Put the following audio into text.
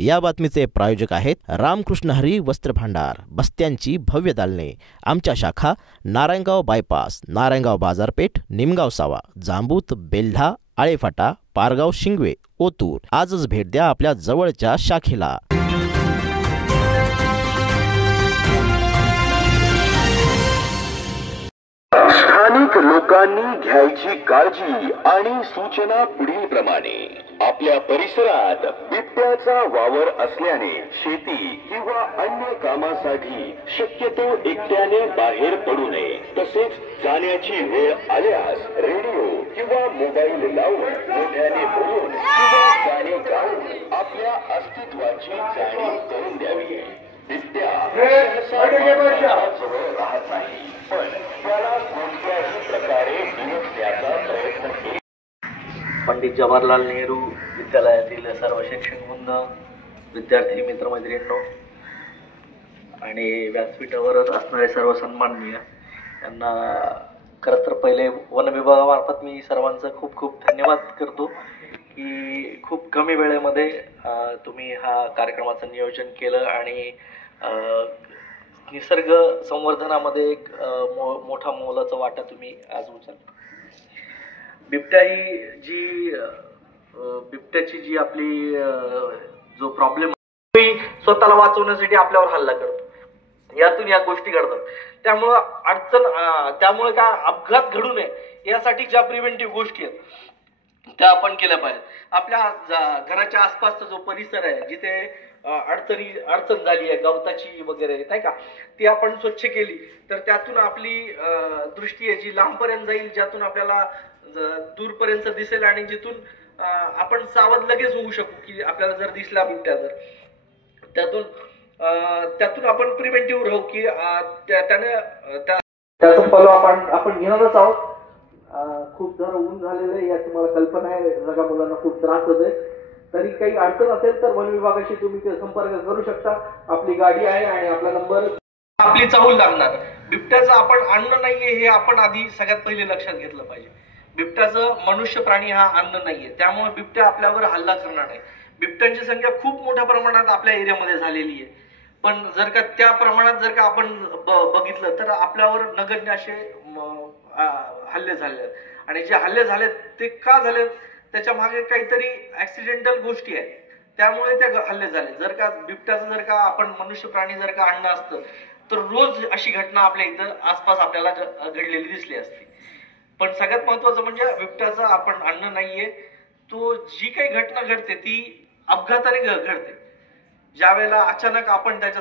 या बातमीचे प्रायोजक आहेत रामकृष्ण हरी वस्त्र भांडार, बस्त्यांची भव्य दालने। आमच्या शाखा नारायणगाव बायपास, नारायणगाव बाजारपेठ, निमगाव सावा, जांबूत, बेल्ढा, आळेफाटा, पारगाव, शिंगवे, ओतूर। आजच भेट द्या आपल्या जवळच्या शाखेला। स्थानिक लोकांनी घ्यायची काळजी आणि सूचना पुढील प्रमाणे। आपल्या परिसरात बिबट्याचा वावर असल्याने शेती किंवा अन्य कामासाठी शक्यतो एकट्याने बाहेर पडू नये। तसेच जाण्याची वेळ आल्यास रेडिओ किंवा मोबाईल लावून मोठ्याने बोलून किंवा गाणे गाऊन आपल्या अस्तित्वाची जाणीव करून द्यावी। बिबट्या जवळ राहत नाही, पण त्याला कोणत्याही प्रकारे नियंत्रण्याचा प्रयत्न केला। पंडित जवाहरलाल नेहरू विद्यालयातील सर्व शिक्षक वृंद, विद्यार्थी मित्रमैत्रिणींनो आणि व्यासपीठावर असणारे सर्व सन्माननीय यांना खरं तर पहिले वन विभागामार्फत मी सर्वांचं खूप खूप धन्यवाद करतो की खूप कमी वेळेमध्ये तुम्ही हा कार्यक्रमाचं नियोजन केलं आणि निसर्ग संवर्धनामध्ये एक मोठा मोलाचा वाटा तुम्ही आज उचलला। बिबट्याची जी आपली जो प्रॉब्लेम स्वतःला वाचवण्यासाठी आपल्यावर हल्ला करतो, यातून या गोष्टी घडतात। त्यामुळे काय अपघात घडू नये यासाठी ज्या प्रिव्हेंटिव्ह गोष्टी आहेत त्या आपण केल्या पाहिजेत। आपल्या घराच्या आसपासचा जो परिसर आहे, जिथे अडचण झाली आहे गवताची वगैरे नाही का, ती आपण स्वच्छ केली तर त्यातून आपली दृष्टी आहे जी लांबपर्यंत जाईल, ज्यातून आपल्याला दूरपर्यंत दिसेल आणि जिथून आपण सावध लगेच होऊ शकू की आपल्याला जर दिसला बिबट्या तर त्यातून आपण प्रिव्हेंटिव्ह राहू की त्याचा फॉलो आपण घेणारच आहोत। खूप जर ऊन झालेलं आहे याची मला कल्पना आहे, सगळ्या मुलांना खूप त्रास होतोय। तरी काही अडचण असेल तर वन विभागाशी तुम्ही संपर्क करू शकता। आपली गाडी आहे आणि आपला नंबर आपली चाहूल लागणार। बिबट्याचं आपण अन्न नाहीये हे आपण आधी सगळ्यात पहिले लक्षात घेतलं पाहिजे। बिबट्याचं मनुष्य प्राणी हा अन्न नाहीये, त्यामुळे बिबट्या आपल्यावर हल्ला करणार नाही। बिबट्यांची संख्या खूप मोठ्या प्रमाणात आपल्या एरियामध्ये झालेली आहे, पण जर का त्या प्रमाणात जर का आपण बघितलं तर आपल्यावर नगण्य असे हल्ले झाले आणि जे हल्ले झाले ते का झाले त्याच्या मागे काहीतरी ऍक्सिडेंटल गोष्टी आहेत, त्यामुळे ते हल्ले झाले। जर का बिबट्याचं जर का आपण मनुष्य प्राणी जर का अन्न असतं तर रोज अशी घटना आपल्या इथं आसपास आपल्याला घडलेली दिसली असती। पण सगळ्यात महत्वाचं म्हणजे बिबट्याचं आपण अन्न नाहीये। तो जी काही घटना घडते ती अपघाताने घडते, ज्या वेळेला अचानक आपण त्याच्या